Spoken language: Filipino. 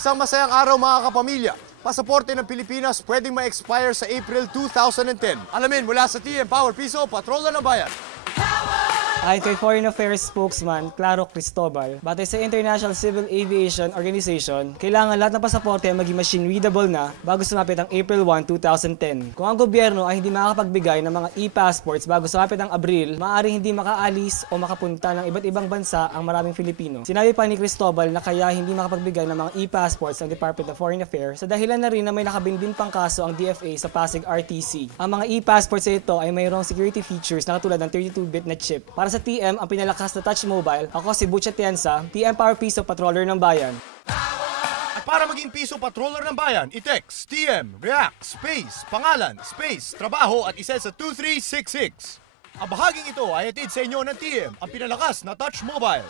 Isang masayang araw mga kapamilya. Pasaporte ng Pilipinas pwedeng ma-expire sa April 2010. Alamin mula sa TM Power Piso, Patrolman ng Bayan. Ayon kay Foreign Affairs spokesman Claro Cristobal, batay sa International Civil Aviation Organization, kailangan lahat ng pasaporte ay maging machine-readable na bago sumapit ang April 1, 2010. Kung ang gobyerno ay hindi makakapagbigay ng mga e-passports bago sumapit ang Abril, maaaring hindi makaalis o makapunta ng iba't ibang bansa ang maraming Filipino. Sinabi pa ni Cristobal na kaya hindi makapagbigay ng mga e-passports ang Department of Foreign Affairs sa dahilan na rin na may nakabinbin pang kaso ang DFA sa Pasig RTC. Ang mga e-passports na ito ay mayroong security features na katulad ng 32-bit na chip. Para sa TM, ang pinalakas na touch mobile, ako si Butch Atienza, TM Power Piso Patroller ng Bayan. At para maging Piso Patroller ng Bayan, i-text TM, React, Space, Pangalan, Space, Trabaho at isa sa 2366. Ang bahaging ito ay atid sa inyo ng TM, ang pinalakas na touch mobile.